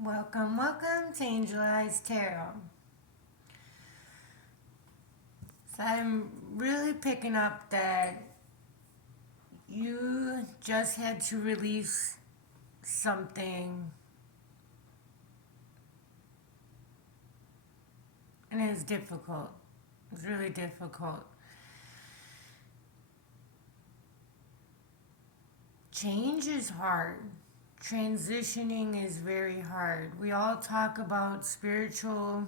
Welcome to Angel Eyes Tarot. So I'm really picking up that you just had to release something, and it's difficult. It's really difficult. Change is hard. Transitioning is very hard. We all talk about spiritual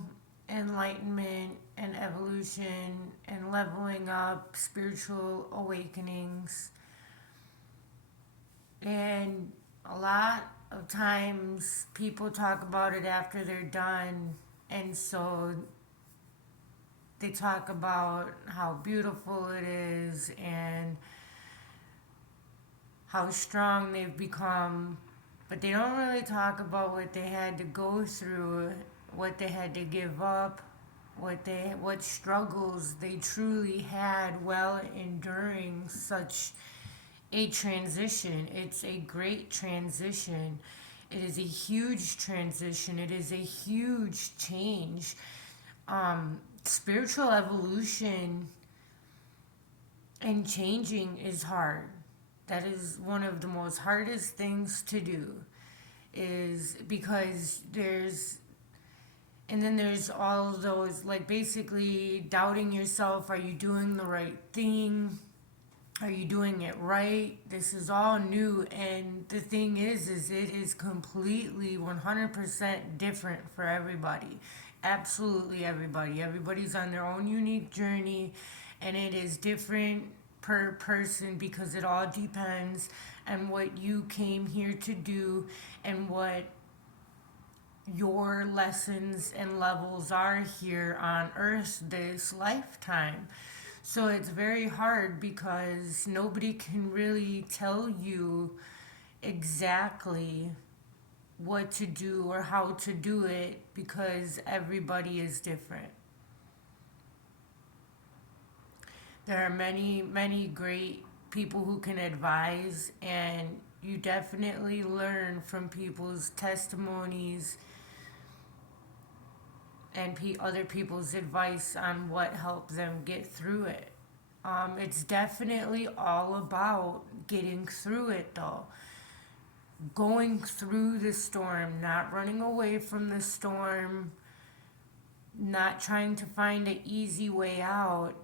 enlightenment and evolution and leveling up, spiritual awakenings. And a lot of times people talk about it after they're done. And so they talk about how beautiful it is and how strong they've become. But they don't really talk about what they had to go through, what they had to give up, what struggles they truly had while enduring such a transition. It's a great transition. It is a huge transition. It is a huge change. Spiritual evolution and changing is hard. That is one of the most hardest things to do, is because there's all those, like, basically doubting yourself. Are you doing the right thing? Are you doing it right? This is all new, and the thing is it is completely 100% different for everybody. Absolutely everybody. Everybody's on their own unique journey, and it is different per person because it all depends on what you came here to do and what your lessons and levels are here on earth this lifetime. So it's very hard because nobody can really tell you exactly what to do or how to do it because everybody is different. There are many, many great people who can advise, and you definitely learn from people's testimonies and other people's advice on what helped them get through it. It's definitely all about getting through it, though. Going through the storm, not running away from the storm, not trying to find an easy way out,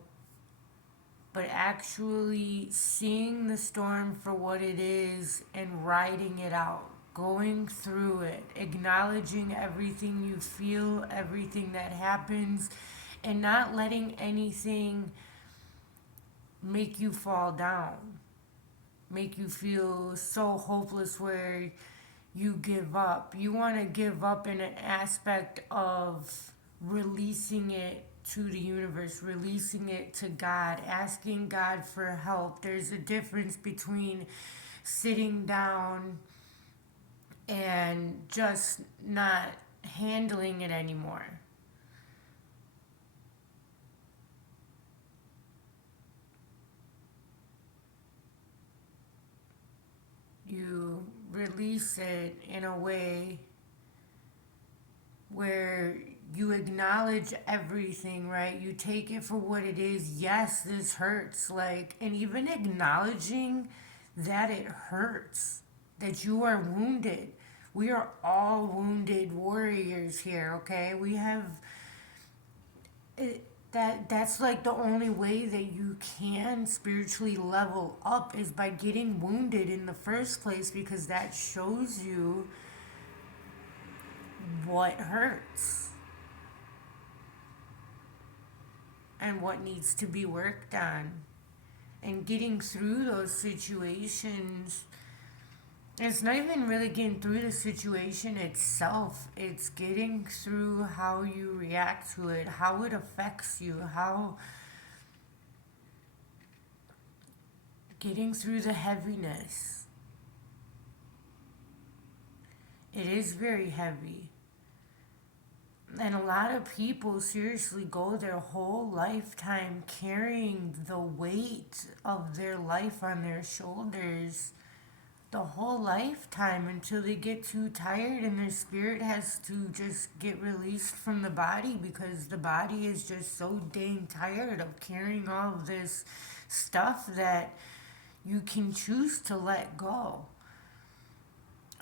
but actually seeing the storm for what it is and riding it out, going through it, acknowledging everything you feel, everything that happens, and not letting anything make you fall down, make you feel so hopeless where you give up. You want to give up in an aspect of releasing it to the universe, releasing it to God, asking God for help. There's a difference between sitting down and just not handling it anymore. You release it in a way where you acknowledge everything, right? You take it for what it is. Yes, this hurts. Like, and even acknowledging that it hurts, that you are wounded. We are all wounded warriors here, okay? We have it, that's like the only way that you can spiritually level up is by getting wounded in the first place, because that shows you what hurts and what needs to be worked on. And getting through those situations, it's not even really getting through the situation itself, it's getting through how you react to it, how it affects you, how getting through the heaviness. It is very heavy. And a lot of people seriously go their whole lifetime carrying the weight of their life on their shoulders, the whole lifetime until they get too tired and their spirit has to just get released from the body because the body is just so dang tired of carrying all of this stuff that you can choose to let go.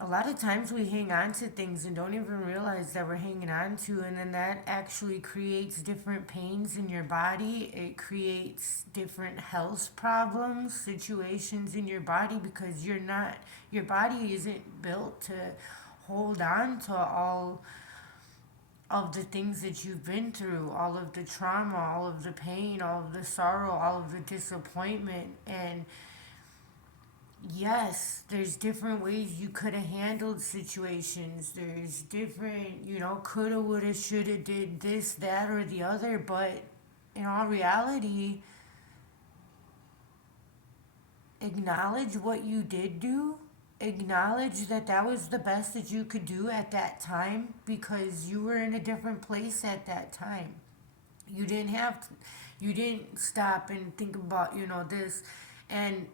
A lot of times we hang on to things and don't even realize that we're hanging on to, and then that actually creates different pains in your body. It creates different health problems, situations in your body because your body isn't built to hold on to all of the things that you've been through, all of the trauma, all of the pain, all of the sorrow, all of the disappointment. And yes, there's different ways you could have handled situations. There's different, coulda, woulda, shoulda, did this, that, or the other. But in all reality, acknowledge what you did do. Acknowledge that that was the best that you could do at that time because you were in a different place at that time. You didn't have to, you didn't stop and think about, this. And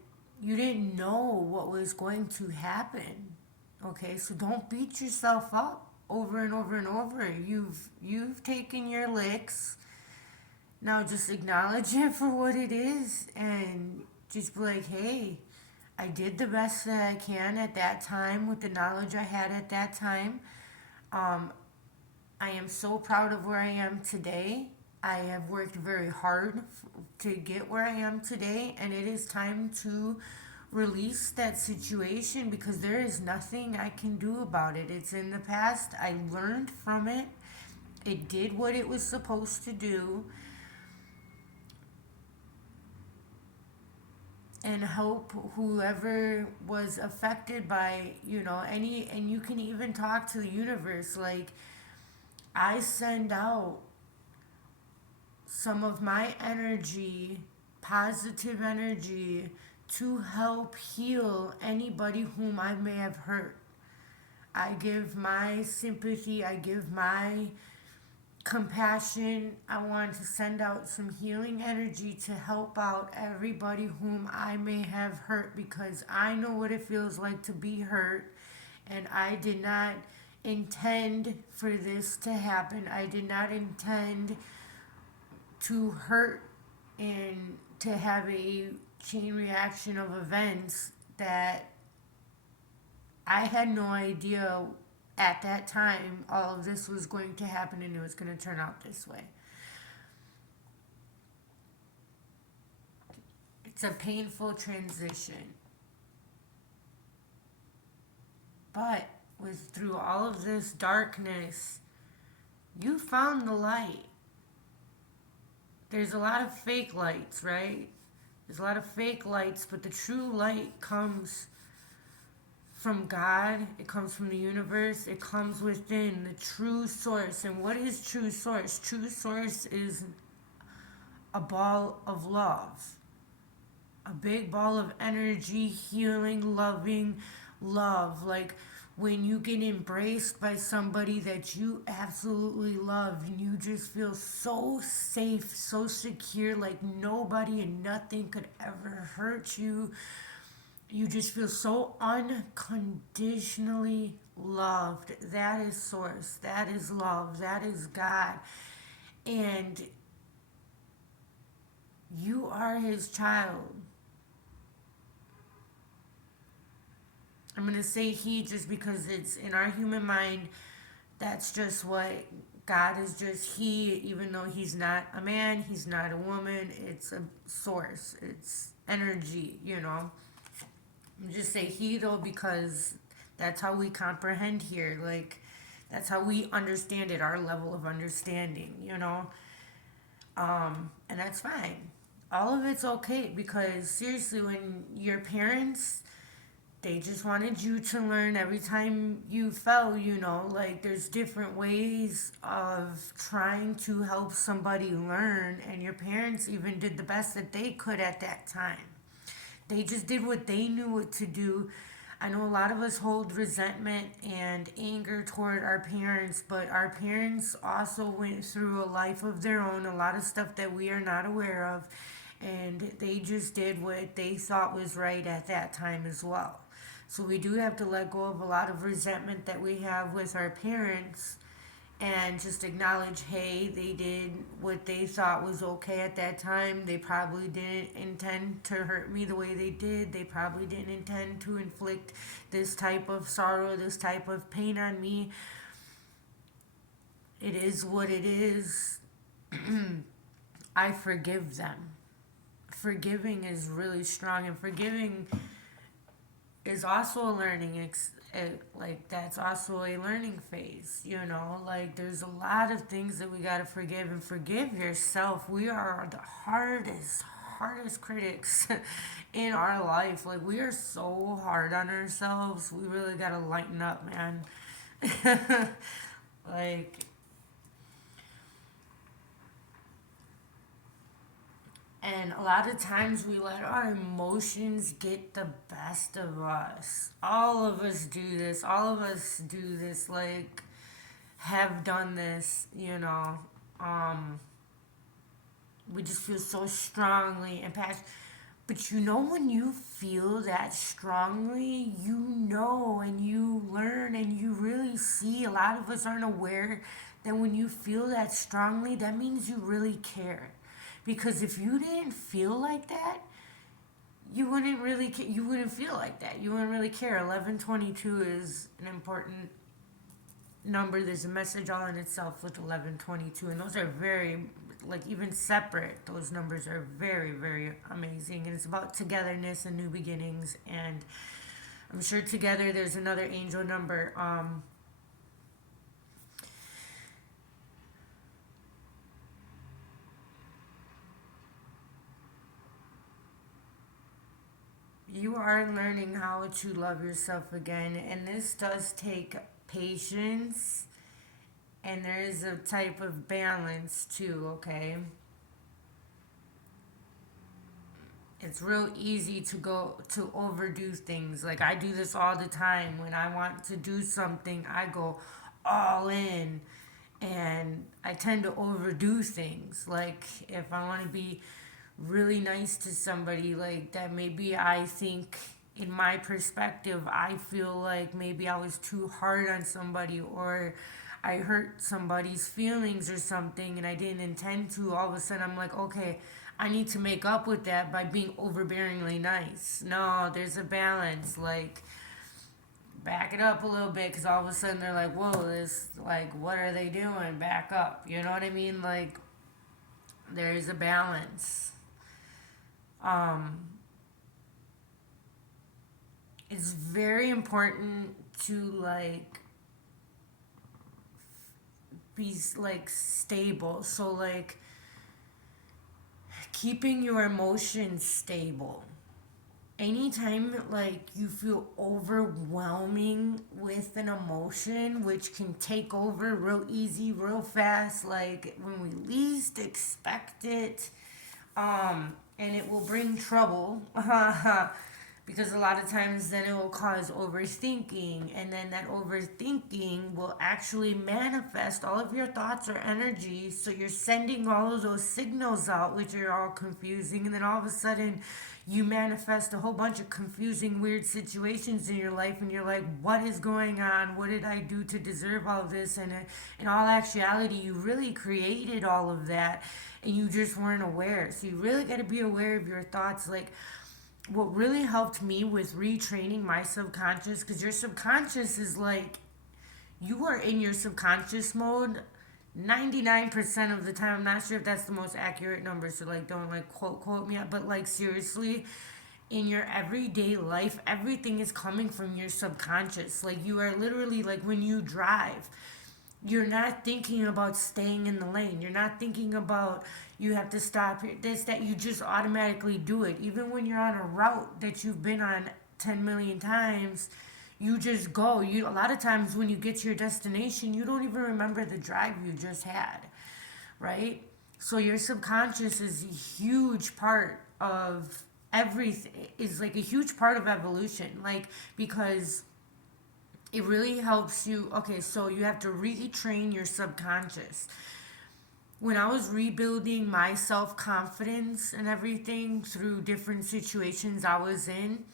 you didn't know what was going to happen. Okay, so don't beat yourself up over and over and over. You've taken your licks. Now just acknowledge it for what it is and just be like, hey, I did the best that I can at that time with the knowledge I had at that time. Um, I am so proud of where I am today. I have worked very hard to get where I am today, and it is time to release that situation because there is nothing I can do about it. It's in the past. I learned from it. It did what it was supposed to do. And help whoever was affected by, and you can even talk to the universe. Like, I send out some of my energy, positive energy, to help heal anybody whom I may have hurt. I give my sympathy, I give my compassion. I want to send out some healing energy to help out everybody whom I may have hurt because I know what it feels like to be hurt, and I did not intend for this to happen. I did not intend to hurt and to have a chain reaction of events that I had no idea at that time all of this was going to happen and it was going to turn out this way. It's a painful transition. But through all of this darkness, you found the light. There's a lot of fake lights, right? There's a lot of fake lights, but the true light comes from God. It comes from the universe. It comes within the true source. And what is true source? True source is a ball of love. A big ball of energy, healing, loving love. Like when you get embraced by somebody that you absolutely love and you just feel so safe, so secure, like nobody and nothing could ever hurt you. You just feel so unconditionally loved. That is source. That is love. That is God. And you are his child. I'm going to say he just because it's in our human mind. That's just what God is, just he, even though he's not a man, he's not a woman. It's a source. It's energy, Just say he though because that's how we comprehend here. Like that's how we understand it, our level of understanding, And that's fine. All of it's okay because seriously, when your parents, they just wanted you to learn every time you fell, like there's different ways of trying to help somebody learn, and your parents even did the best that they could at that time. They just did what they knew what to do. I know a lot of us hold resentment and anger toward our parents, but our parents also went through a life of their own, a lot of stuff that we are not aware of, and they just did what they thought was right at that time as well. So we do have to let go of a lot of resentment that we have with our parents and just acknowledge, hey, they did what they thought was okay at that time. They probably didn't intend to hurt me the way they did. They probably didn't intend to inflict this type of sorrow, this type of pain on me. It is what it is. I forgive them. Forgiving is really strong, and forgiving is also a like that's also a learning phase, you know, like there's a lot of things that we got to forgive, and forgive yourself. We are the hardest critics in our life. Like we are so hard on ourselves. We really got to lighten up, man. Like, and a lot of times we let our emotions get the best of us. All of us do this. All of us do this. Like, have done this, you know. Um, we just feel so strongly and passionate. But you know, when you feel that strongly, you know, and you learn and you really see. A lot of us aren't aware that when you feel that strongly, that means you really care. Because if you didn't feel like that, you wouldn't feel like that. You wouldn't really care. 1122 is an important number. There's a message all in itself with 1122, and those are very, like, even separate, those numbers are very, very amazing. And it's about togetherness and new beginnings. And I'm sure together there's another angel number. You are learning how to love yourself again, and this does take patience, and there is a type of balance too, okay? It's real easy to go to overdo things. Like I do this all the time. When I want to do something, I go all in, and I tend to overdo things. Like if I want to be really nice to somebody, like that maybe I think, in my perspective, I feel like maybe I was too hard on somebody, or I hurt somebody's feelings or something, and I didn't intend to. All of a sudden I'm like, okay, I need to make up with that by being overbearingly nice. No, there's a balance. Like, back it up a little bit, because all of a sudden they're like, whoa, this, like, what are they doing? Back up. You know what I mean? Like, there's a balance. Um, it's very important to, like, be, like, stable. So, like, keeping your emotions stable. Anytime, like, you feel overwhelming with an emotion, which can take over real easy, real fast, like when we least expect it, and it will bring trouble. Because a lot of times then it will cause overthinking, and then that overthinking will actually manifest all of your thoughts or energy. So you're sending all of those signals out, which are all confusing, and then all of a sudden you manifest a whole bunch of confusing, weird situations in your life, and you're like, what is going on? What did I do to deserve all of this? And in all actuality, you really created all of that, and you just weren't aware. So you really got to be aware of your thoughts. Like, what really helped me with retraining my subconscious, because your subconscious is like, you are in your subconscious mode 99% of the time. I'm not sure if that's the most accurate number, so like don't like quote me, but like seriously, in your everyday life, everything is coming from your subconscious. Like you are literally, like when you drive, you're not thinking about staying in the lane. You're not thinking about you have to stop here, this, that. You just automatically do it. Even when you're on a route that you've been on 10 million times, you just go. You, a lot of times when you get to your destination, you don't even remember the drive you just had, right? So your subconscious is a huge part of everything. Is like a huge part of evolution, like, because it really helps you. Okay, so you have to retrain your subconscious. When I was rebuilding my self confidence and everything through different situations I was in,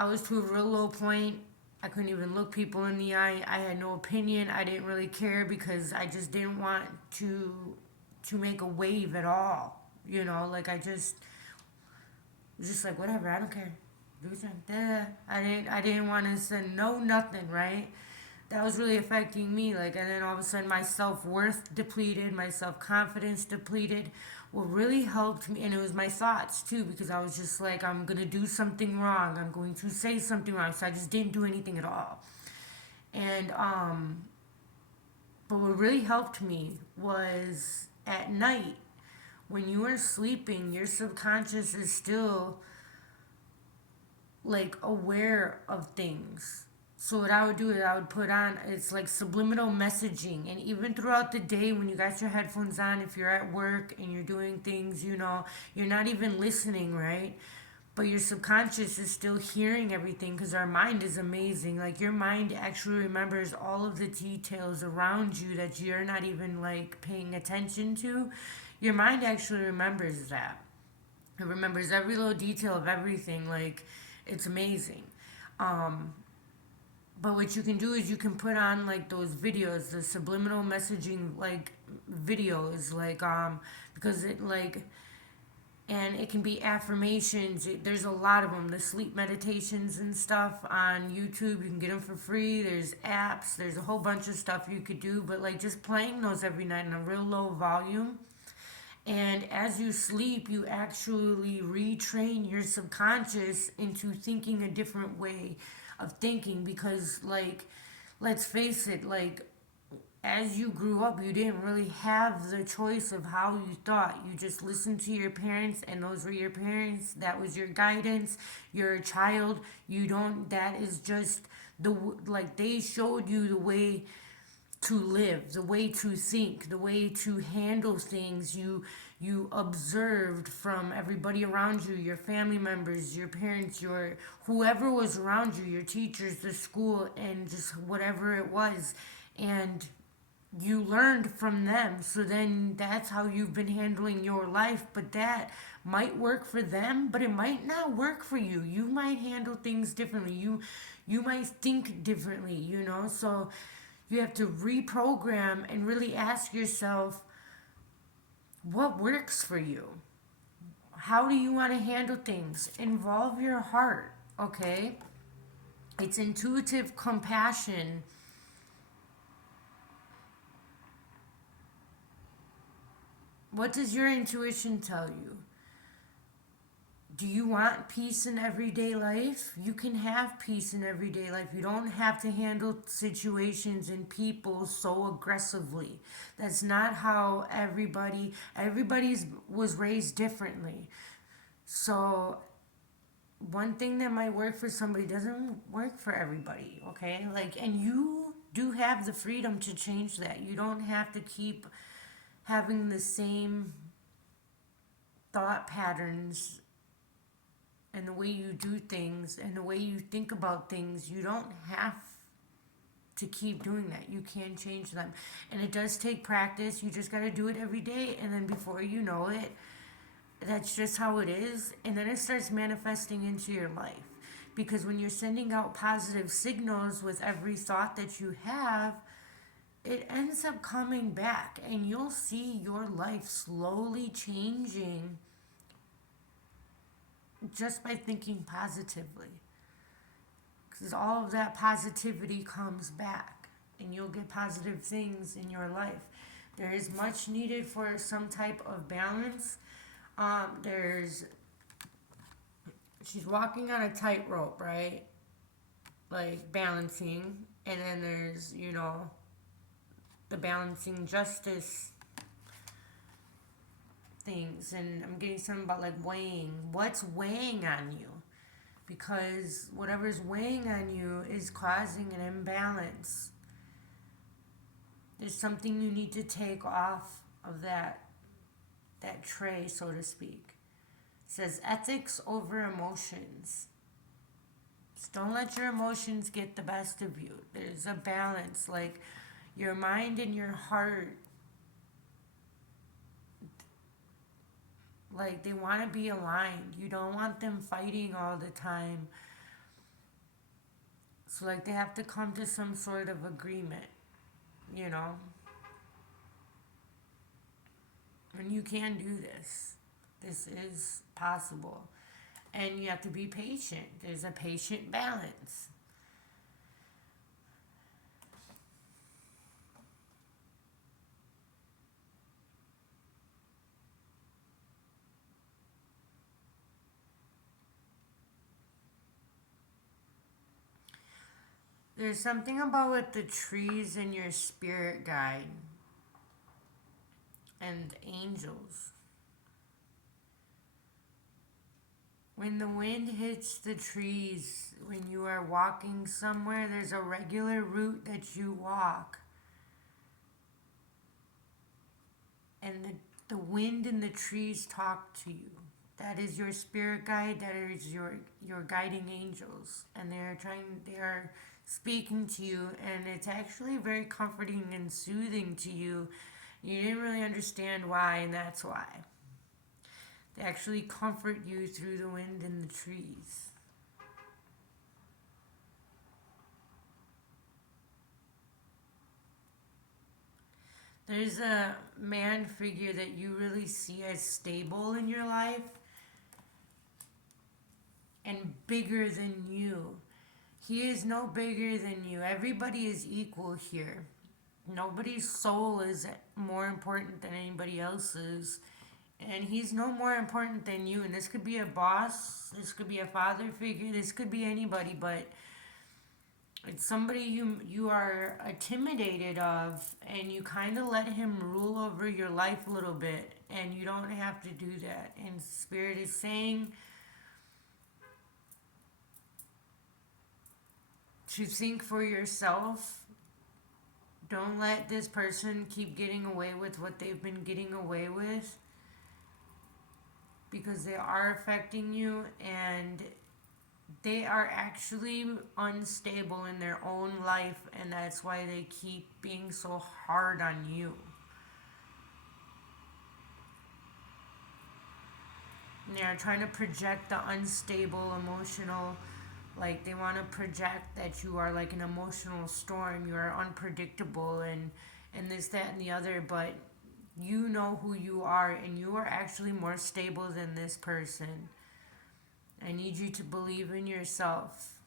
I was to a real low point. I couldn't even look people in the eye. I had no opinion. I didn't really care because I just didn't want to make a wave at all. You know, like I was just like whatever. I don't care. Do something. I didn't want to say no nothing. Right. That was really affecting me. Like, and then all of a sudden, my self worth depleted, my self confidence depleted. What really helped me, and it was my thoughts too, because I was just like, I'm gonna do something wrong. I'm going to say something wrong. So I just didn't do anything at all. And but what really helped me was at night when you are sleeping, your subconscious is still like aware of things. So what I would do is I would put on, it's like subliminal messaging, and even throughout the day when you got your headphones on, if you're at work and you're doing things, you know, you're not even listening, right? But your subconscious is still hearing everything because our mind is amazing. Like your mind actually remembers all of the details around you that you're not even like paying attention to. Your mind actually remembers that. It remembers every little detail of everything. Like it's amazing. Um, but what you can do is you can put on like those videos, the subliminal messaging like videos, like because it like, and it can be affirmations. There's a lot of them. The sleep meditations and stuff on YouTube. You can get them for free. There's apps. There's a whole bunch of stuff you could do. But like just playing those every night in a real low volume. And as you sleep, you actually retrain your subconscious into thinking a different way of thinking because, like, let's face it, like, as you grew up, you didn't really have the choice of how you thought. You just listened to your parents, and those were your parents. That was your guidance. You're a child. You don't, that is just like, they showed you the way to live, the way to think, the way to handle things. You observed from everybody around you, your family members, your parents, your whoever was around you, your teachers, the school, and just whatever it was. And you learned from them. So then that's how you've been handling your life. But that might work for them, but it might not work for you. You might handle things differently. You might think differently, you know? So you have to reprogram and really ask yourself what works for you. How do you want to handle things? Involve your heart, okay? It's intuitive compassion. What does your intuition tell you? Do you want peace in everyday life? You can have peace in everyday life. You don't have to handle situations and people so aggressively. That's not how everybody's was raised differently. So one thing that might work for somebody doesn't work for everybody, okay? Like, and you do have the freedom to change that. You don't have to keep having the same thought patterns and the way you do things and the way you think about things. You don't have to keep doing that. You can change them. And it does take practice. You just got to do it every day. And then before you know it, that's just how it is. And then it starts manifesting into your life. Because when you're sending out positive signals with every thought that you have, it ends up coming back. And you'll see your life slowly changing just by thinking positively. Because all of that positivity comes back and you'll get positive things in your life. There is much needed for some type of balance. There's, she's walking on a tightrope, right? Like balancing. And then there's, you know, the balancing justice things. And I'm getting something about like weighing. What's weighing on you? Because whatever's weighing on you is causing an imbalance. There's something you need to take off of that tray, so to speak. It says ethics over emotions. Just don't let your emotions get the best of you. There's a balance. Like your mind and your heart, like they want to be aligned. You don't want them fighting all the time. So, like, they have to come to some sort of agreement, you know? And you can do this. This is possible. And you have to be patient. There's a patient balance. There's something about with the trees and your spirit guide and angels. When the wind hits the trees, when you are walking somewhere, there's a regular route that you walk. And the wind and the trees talk to you. That is your spirit guide, that is your guiding angels. And they are speaking to you, and it's actually very comforting and soothing to you. You didn't really understand why, and that's why. They actually comfort you through the wind and the trees. There's a man figure that you really see as stable in your life and bigger than you. He is no bigger than you. Everybody is equal here. Nobody's soul is more important than anybody else's. And he's no more important than you. And this could be a boss, this could be a father figure, this could be anybody, but it's somebody you are intimidated of, and you kind of let him rule over your life a little bit, and you don't have to do that. And Spirit is saying to think for yourself. Don't let this person keep getting away with what they've been getting away with, because they are affecting you, and they are actually unstable in their own life, and that's why they keep being so hard on you. And they're trying to project the unstable emotional, like they want to project that you are like an emotional storm, you are unpredictable, and this, that, and the other, but you know who you are, and you are actually more stable than this person. I need you to believe in yourself,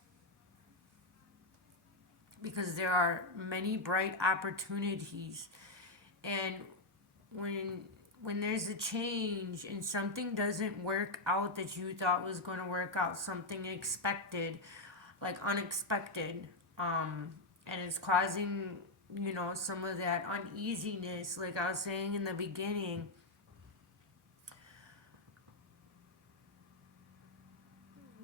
because there are many bright opportunities. And when there's a change and something doesn't work out that you thought was going to work out, something expected, like unexpected, and it's causing, some of that uneasiness, like I was saying in the beginning.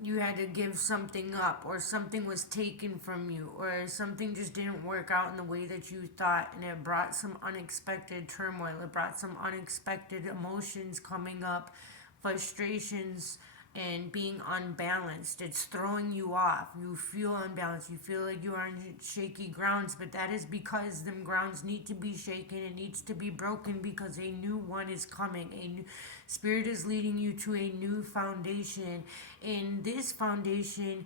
You had to give something up, or something was taken from you, or something just didn't work out in the way that you thought, and it brought some unexpected turmoil, it brought some unexpected emotions coming up, frustrations, and being unbalanced. It's throwing you off. You feel unbalanced. You feel like you are on shaky grounds, but that is because them grounds need to be shaken. It needs to be broken, because a new one is coming. A new Spirit is leading you to a new foundation. In this foundation,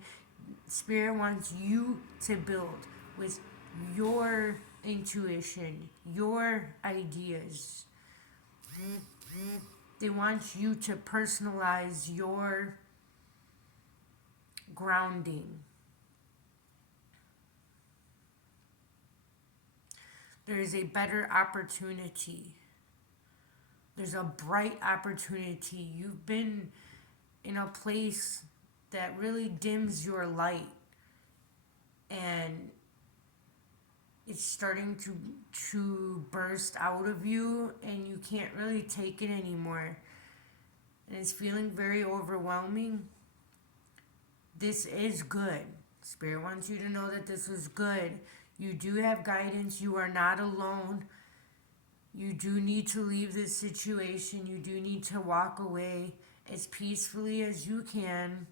Spirit wants you to build with your intuition, your ideas. They want you to personalize your grounding. There is a better opportunity. There's a bright opportunity. You've been in a place that really dims your light, and it's starting to burst out of you, and you can't really take it anymore, and it's feeling very overwhelming. This is good. Spirit wants you to know that this is good. You do have guidance. You are not alone. You do need to leave this situation. You do need to walk away as peacefully as you can,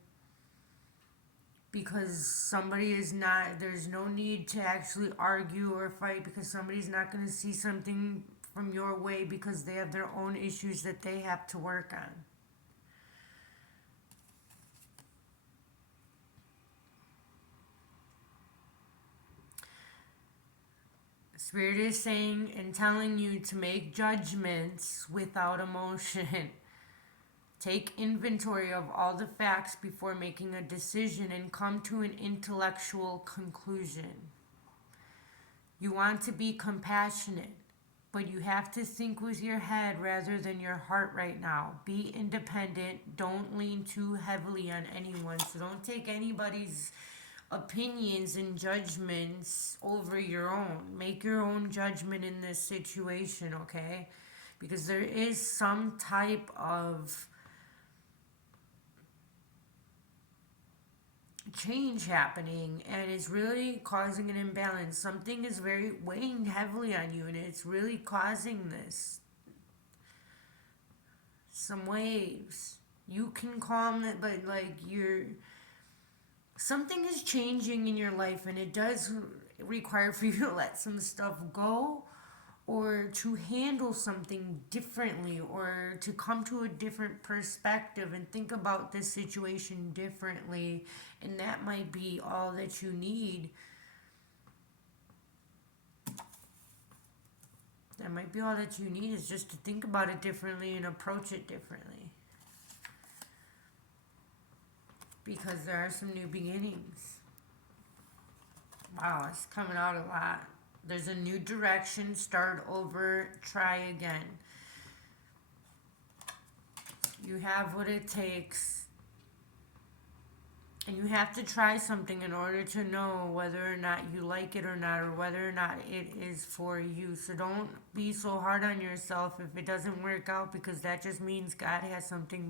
because somebody is not, there's no need to actually argue or fight, because somebody's not going to see something from your way, because they have their own issues that they have to work on. Spirit is saying and telling you to make judgments without emotion. Take inventory of all the facts before making a decision and come to an intellectual conclusion. You want to be compassionate, but you have to think with your head rather than your heart right now. Be independent. Don't lean too heavily on anyone. So don't take anybody's opinions and judgments over your own. Make your own judgment in this situation, okay? Because there is some type of change happening and it's really causing an imbalance. Something is very weighing heavily on you and it's really causing this. Some waves. You can calm it, but like something is changing in your life and it does require for you to let some stuff go or to handle something differently or to come to a different perspective and think about this situation differently, and that might be all that you need. That might be all that you need, is just to think about it differently and approach it differently. Because there are some new beginnings. Wow, it's coming out a lot. There's a new direction, start over, try again. You have what it takes. And you have to try something in order to know whether or not you like it or not, or whether or not it is for you. So don't be so hard on yourself if it doesn't work out, because that just means God has something better.